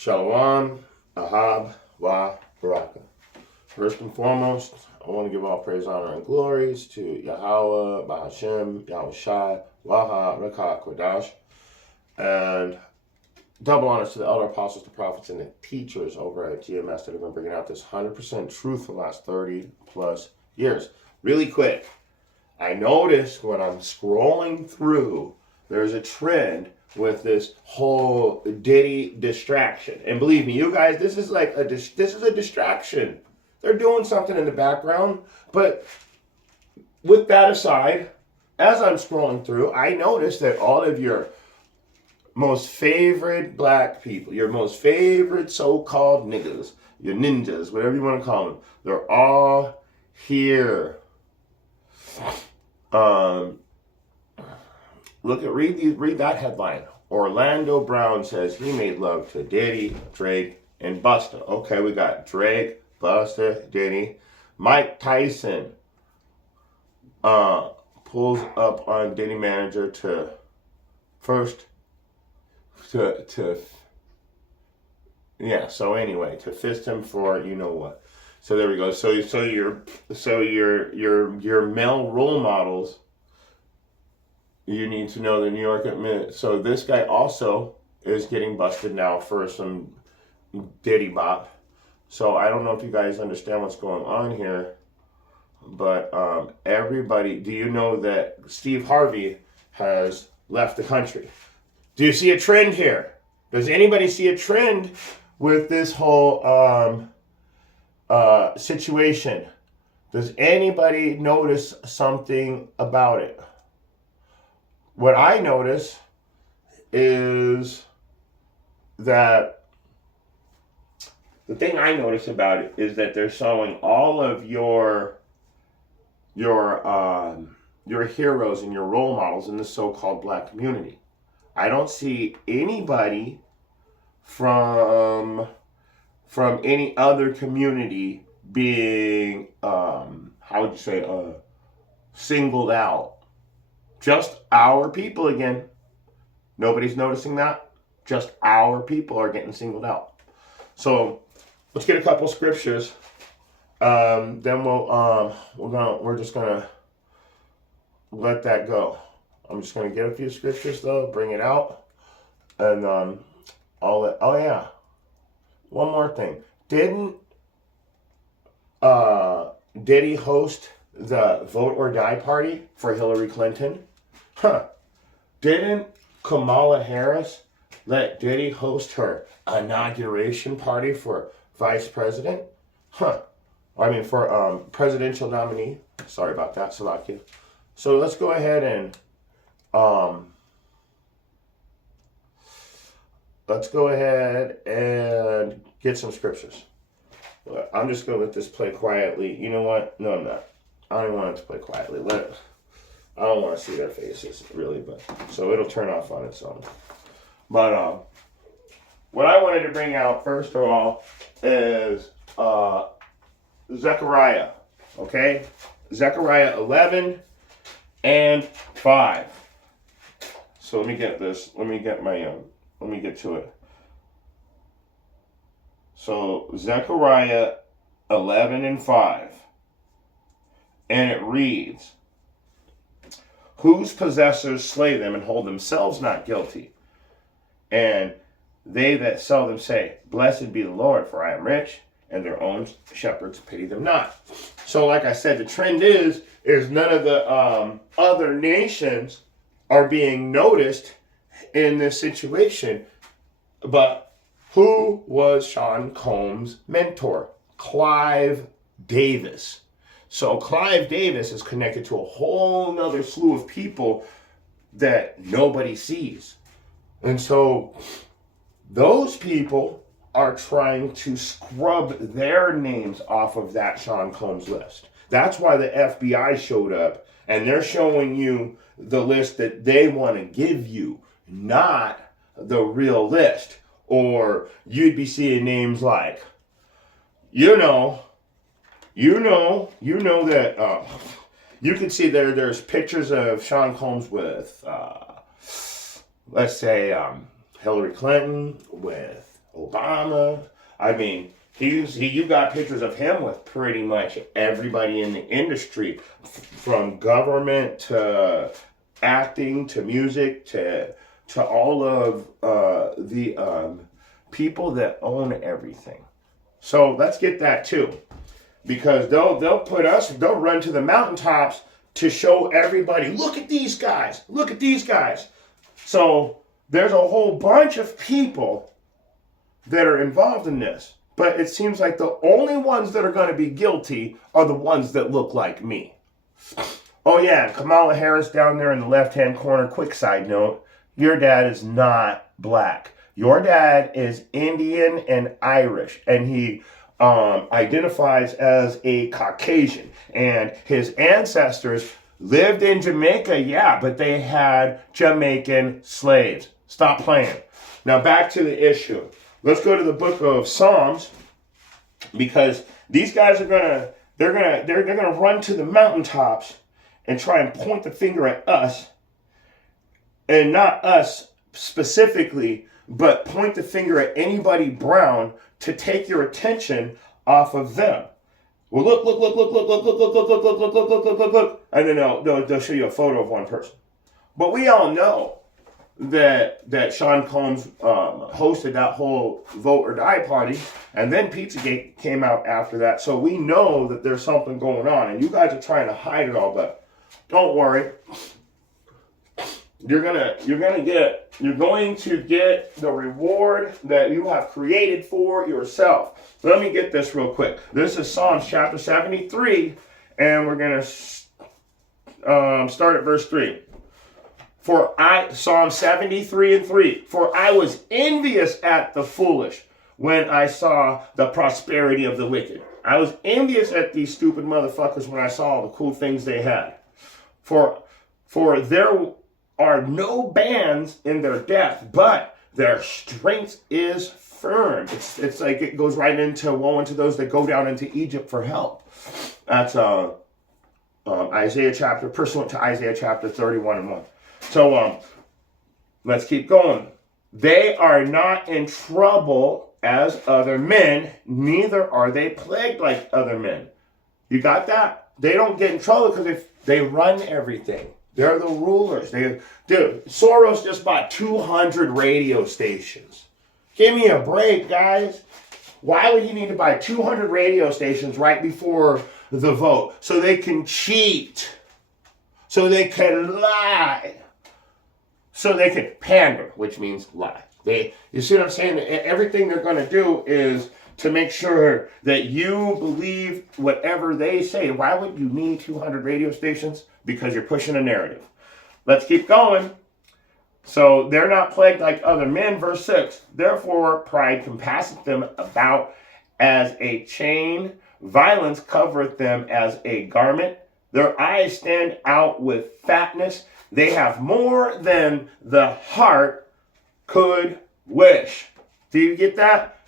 Shalom, Ahab, Wa, Baraka. First and foremost, I want to give all praise, honor, and glories to Yahweh, Bahashem, Yahweh Shai, Waha, Rekha, Kodash, and double honors to the elder apostles, the prophets, and the teachers over at GMS that have been bringing out this 100% truth for the last 30 plus years. Really quick, I noticed when I'm scrolling through, there's a trend with this whole Diddy distraction. And believe me, you guys, this is like this is a distraction. They're doing something in the background. But with that aside, as I'm scrolling through, I noticed that all of your most favorite black people, your most favorite so-called niggas, your ninjas, whatever you want to call them, they're all here. Read that headline. Orlando Brown says he made love to Diddy, Drake, and Busta. Okay, we got Drake, Busta, Diddy. Mike Tyson pulls up on Diddy manager to fist him for you know what. So there we go. So your male role models. You need to know the New York Admit. So this guy also is getting busted now for some Diddy bop. So I don't know if you guys understand what's going on here, but everybody, do you know that Steve Harvey has left the country? Do you see a trend here? Does anybody see a trend with this whole situation? Does anybody notice something about it? What I notice is that the thing I notice about it is that they're showing all of your heroes and your role models in the so-called black community. I don't see anybody from any other community being singled out. Just our people again. Nobody's noticing that. Just our people are getting singled out. So let's get a couple scriptures. Then we're just gonna let that go. I'm just gonna get a few scriptures though, bring it out, and one more thing. Didn't Diddy host the Vote or Die party for Hillary Clinton? Didn't Kamala Harris let Diddy host her inauguration party for vice president? For presidential nominee. Sorry about that, Salakia. So let's go ahead and get some scriptures. I'm just going to let this play quietly. You know what? No, I'm not. I don't want it to play quietly. I don't want to see their faces, really, but so it'll turn off on its own. But what I wanted to bring out first of all is Zechariah. Okay, Zechariah 11 and 5. So let me get this. Let me get to it. So Zechariah 11 and 5. And it reads, whose possessors slay them and hold themselves not guilty? And they that sell them say, blessed be the Lord, for I am rich, and their own shepherds pity them not. So like I said, the trend is none of the other nations are being noticed in this situation. But who was Sean Combs' mentor? Clive Davis. So Clive Davis is connected to a whole nother slew of people that nobody sees. And so those people are trying to scrub their names off of that Sean Combs list. That's why the FBI showed up, and they're showing you the list that they want to give you, not the real list. Or you'd be seeing names like, you know that you can see there's pictures of Sean Combs with, let's say, Hillary Clinton, with Obama. I mean, you got pictures of him with pretty much everybody in the industry, from government to acting to music to all of the people that own everything. So let's get that too, because they'll run to the mountaintops to show everybody, look at these guys, look at these guys. So there's a whole bunch of people that are involved in this, but it seems like the only ones that are going to be guilty are the ones that look like me. Oh yeah, Kamala Harris down there in the left-hand corner, quick side note, your dad is not black. Your dad is Indian and Irish, and he identifies as a Caucasian, and his ancestors lived in Jamaica, yeah, but they had Jamaican slaves. Stop playing. Now back to the issue. Let's go to the book of Psalms, because these guys are gonna run to the mountaintops and try and point the finger at us, and not us specifically, but point the finger at anybody brown to take your attention off of them. Well, look, and then they'll show you a photo of one person. But we all know that Sean Combs hosted that whole vote or die party, and then Pizzagate came out after that. So we know that there's something going on, and you guys are trying to hide it all, but don't worry. You're going to get the reward that you have created for yourself. Let me get this real quick. This is Psalms chapter 73, and we're going to start at verse 3. Psalm 73 and 3. For I was envious at the foolish when I saw the prosperity of the wicked. I was envious at these stupid motherfuckers when I saw the cool things they had. For there are no bands in their death, but their strength is firm. It's like it goes right into woe unto those that go down into Egypt for help. That's Isaiah chapter, pursuant to Isaiah chapter 31 and 1. So let's keep going. They are not in trouble as other men, neither are they plagued like other men. You got that? They don't get in trouble because they run everything. They're the rulers. Dude, Soros just bought 200 radio stations. Give me a break, guys. Why would he need to buy 200 radio stations right before the vote? So they can cheat. So they can lie. So they can pander, which means lie. You see what I'm saying? Everything they're going to do is to make sure that you believe whatever they say. Why would you need 200 radio stations? Because you're pushing a narrative. Let's keep going. So they're not plagued like other men. Verse 6. Therefore pride compasseth them about as a chain. Violence covereth them as a garment. Their eyes stand out with fatness. They have more than the heart could wish. Do you get that?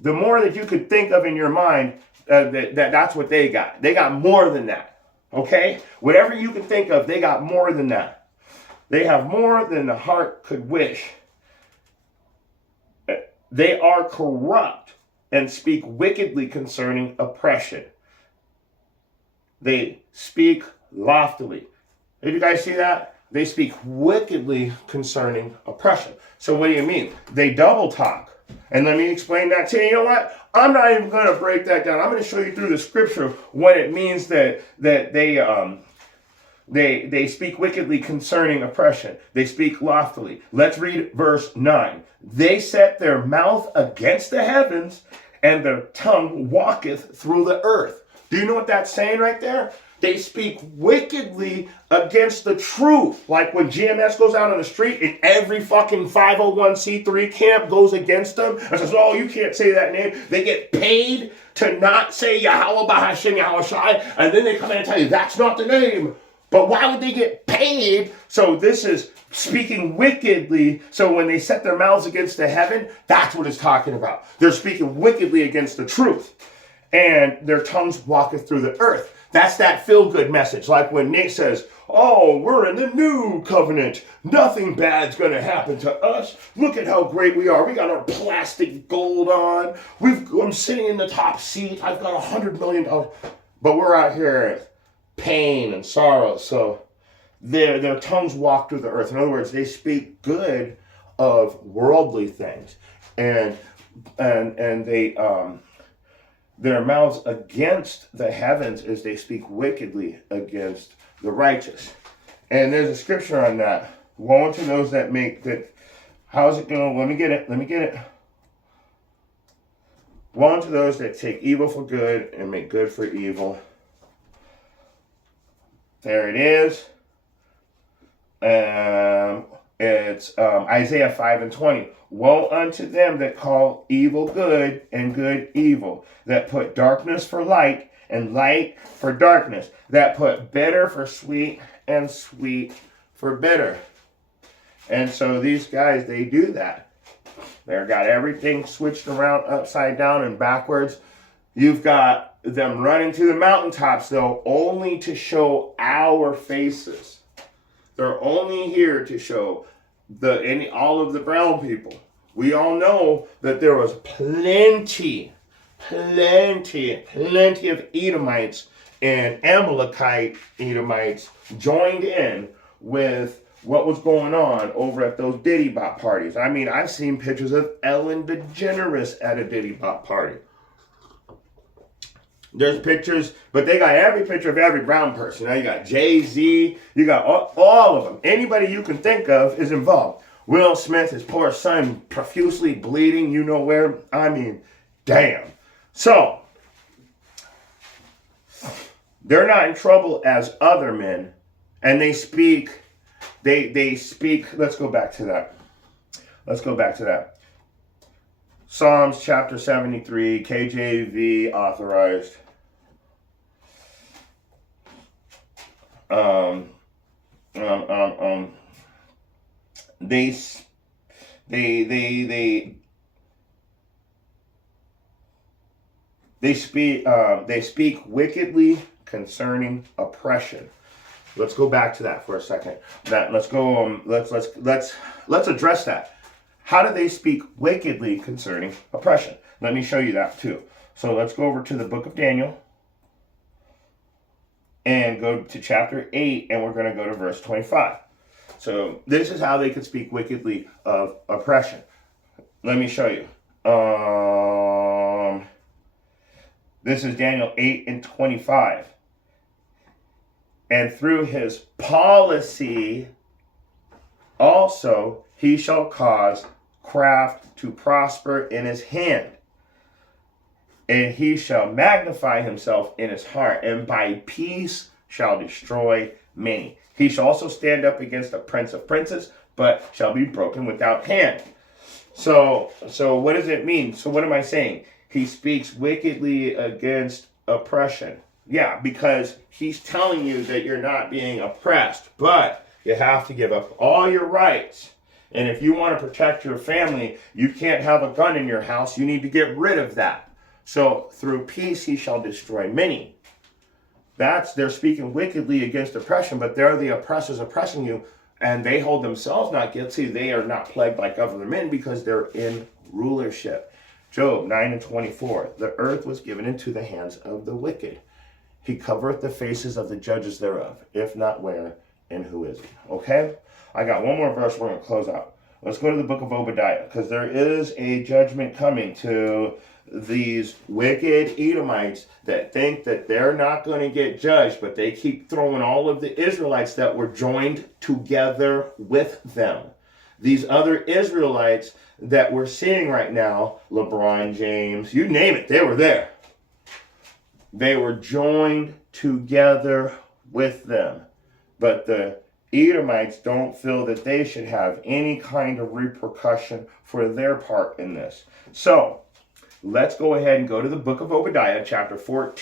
The more that you could think of in your mind, that's what they got. They got more than that. Okay? Whatever you can think of, they got more than that. They have more than the heart could wish. They are corrupt and speak wickedly concerning oppression. They speak loftily. Did you guys see that? They speak wickedly concerning oppression. So what do you mean? They double talk. And let me explain that to you. You know what? I'm not even going to break that down. I'm going to show you through the scripture what it means that they speak wickedly concerning oppression. They speak loftily. Let's read verse 9. They set their mouth against the heavens, and their tongue walketh through the earth. Do you know what that's saying right there? They speak wickedly against the truth. Like when GMS goes out on the street and every fucking 501c3 camp goes against them and says, oh, you can't say that name. They get paid to not say Yahweh Bahashim Yahweh Shai, and then they come in and tell you that's not the name. But why would they get paid? So this is speaking wickedly. So when they set their mouths against the heaven, that's what it's talking about. They're speaking wickedly against the truth. And their tongues walketh through the earth. That's that feel-good message. Like when Nick says, oh, we're in the new covenant. Nothing bad's going to happen to us. Look at how great we are. We got our plastic gold on. I'm sitting in the top seat. I've got $100 million. But we're out here in pain and sorrow. So their tongues walk through the earth. In other words, they speak good of worldly things. And they their mouths against the heavens as they speak wickedly against the righteous. And there's a scripture on that. Woe unto those that make that. How's it going? Let me get it. Woe unto those that take evil for good and make good for evil. There it is. It's Isaiah 5:20. Woe unto them that call evil good and good evil, that put darkness for light and light for darkness, that put bitter for sweet and sweet for bitter. And so these guys, they do that. They've got everything switched around upside down and backwards. You've got them running to the mountaintops, though, only to show our faces. They're only here to show all of the brown people. We all know that there was plenty of Edomites and Amalekite Edomites joined in with what was going on over at those Diddy Bop parties. I mean, I've seen pictures of Ellen DeGeneres at a Diddy Bop party. There's pictures, but they got every picture of every brown person. Now you got Jay-Z, you got all of them. Anybody you can think of is involved. Will Smith, his poor son, profusely bleeding, you know where. I mean, damn. So, they're not in trouble as other men, and they speak, let's go back to that. Psalms chapter 73, KJV authorized. They speak wickedly concerning oppression. Let's go back to that for a second. Let's address that. How do they speak wickedly concerning oppression? Let me show you that too. So let's go over to the book of Daniel and go to chapter 8, and we're going to go to verse 25. So this is how they could speak wickedly of oppression. Let me show you. This is Daniel 8:25. And through his policy also he shall cause craft to prosper in his hand, and he shall magnify himself in his heart, and by peace shall destroy many. He shall also stand up against the prince of princes, but shall be broken without hand. So what does it mean? So what am I saying? He speaks wickedly against oppression. Yeah, because he's telling you that you're not being oppressed, but you have to give up all your rights. And if you want to protect your family, you can't have a gun in your house. You need to get rid of that. So through peace, he shall destroy many. They're speaking wickedly against oppression, but they're the oppressors oppressing you, and they hold themselves not guilty. They are not plagued like other men because they're in rulership. Job 9:24, the earth was given into the hands of the wicked. He covereth the faces of the judges thereof. If not, where and who is he? Okay? I got one more verse we're going to close out. Let's go to the book of Obadiah, because there is a judgment coming to these wicked Edomites that think that they're not going to get judged, but they keep throwing all of the Israelites that were joined together with them. These other Israelites that we're seeing right now, LeBron James, you name it, they were there. They were joined together with them. But the Edomites don't feel that they should have any kind of repercussion for their part in this. So, let's go ahead and go to the book of Obadiah, chapter 1,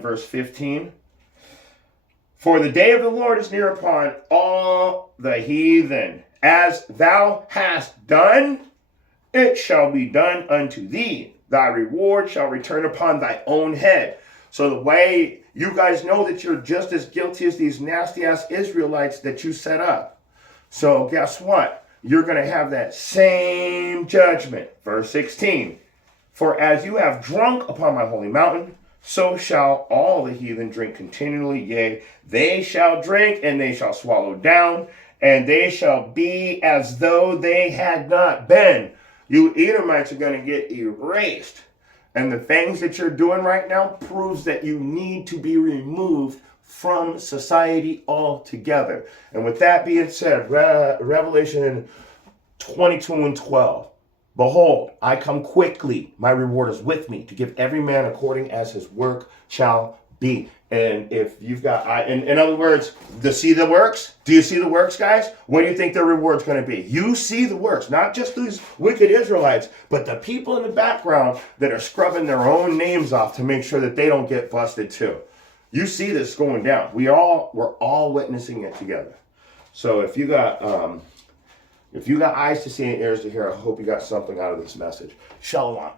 verse 15. For the day of the Lord is near upon all the heathen. As thou hast done, it shall be done unto thee. Thy reward shall return upon thy own head. So the way you guys know that you're just as guilty as these nasty ass Israelites that you set up. So guess what? You're going to have that same judgment. Verse 16. For as you have drunk upon my holy mountain, so shall all the heathen drink continually. Yea, they shall drink, and they shall swallow down, and they shall be as though they had not been. You Edomites are going to get erased. And the things that you're doing right now proves that you need to be removed from society altogether. And with that being said, Revelation 22:12. Behold, I come quickly. My reward is with me to give every man according as his work shall be. And if you've got, in other words, to see the works, do you see the works, guys? What do you think their reward's going to be? You see the works, not just these wicked Israelites, but the people in the background that are scrubbing their own names off to make sure that they don't get busted too. You see this going down. We're all witnessing it together. So if you got eyes to see and ears to hear, I hope you got something out of this message. Shalom.